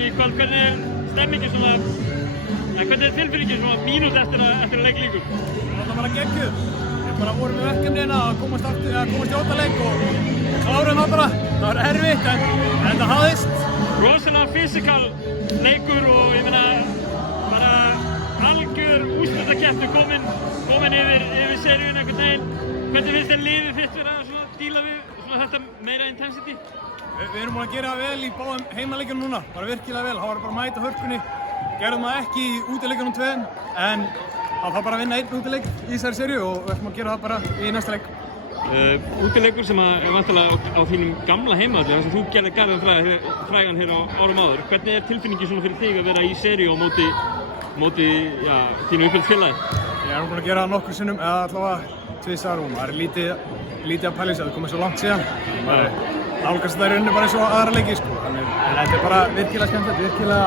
Úlfsvíkinni í kvöld. Hvernig er stemmingin svona, hvernig er tilfinningin svona mínúti eftir að leik lýkur? Það var bara geggjuð. Við bara vorum með verkefnin að komast í óttaleik og klárum það bara. Það var erfitt en það hafðist. Rosalega fysikal leikur og ég meina bara algjör úrslitakeppni komin yfir seríun einhvern veginn. Hvernig finnst þér liðið þitt vera að díla við svona þetta meira intensity? Við erum búin að gera vel í báðum heimaleikjum núna, bara virkilega vel. Það var bara að mæta hörkunni. Gerðum það ekki í útileikunum tveim, en það var bara að vinna einn útileik í þessari seríu og við ætlum að gera það bara í næsta leik. Útileikur sem er vantilega á þínum gamla heimavelli, þar sem þú gerði Garðinn frægan hér á árum áður. Hvernig er tilfinningin svona fyrir þig að vera í seríu á móti þínu uppeldsfélagi? Ég er búin að gera það nokkur sinnum, eða allavega tvisvar og maður er lítið að pæla í sig að það komið svo langt síðan. Nálgast það í rauninni bara eins og aðra leiki, sko. En þetta er bara virkilega skemmtilegt, virkilega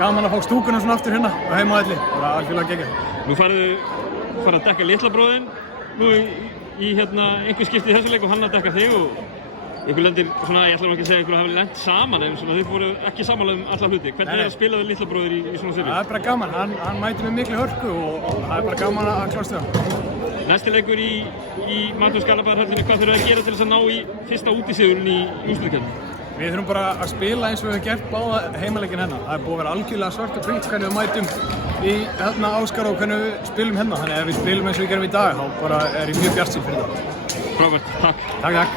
gaman að fá stúkuna svona aftur hérna á heimavelli. Bara algjörlega geggjað. Nú farið að dekka litla bróðinn nú í einhver skipti í þessu leik og hann að dekka þig og ykkur lendir svona, ég ætla nú ekki að segja ykkur að hafa lent saman en svona þið voru ekki sammála alla hluti. Hvernig er að spila við litla bróður í svona seríu? Það er bara gaman, hann mætir með miklu hörku og það er bara gaman að klásta það. Næsti leikur í Matthías Garðabæjarhöllinni, hvað þurfum við að gera til þess að ná í fyrsta útisigurinn í úrslitakeppninni? Við þurfum bara að spila eins og við hefum gert báða heimaleikinn hérna. Það er búið að vera algjörlega svart og hvítt hvernig við mætum í Ásgarð og hvernig við spilum hérna. Þannig að ef við spilum eins og við gerum í dag, þá bara er ég mjög bjartsýnn fyrir það. Frábært, takk. Takk.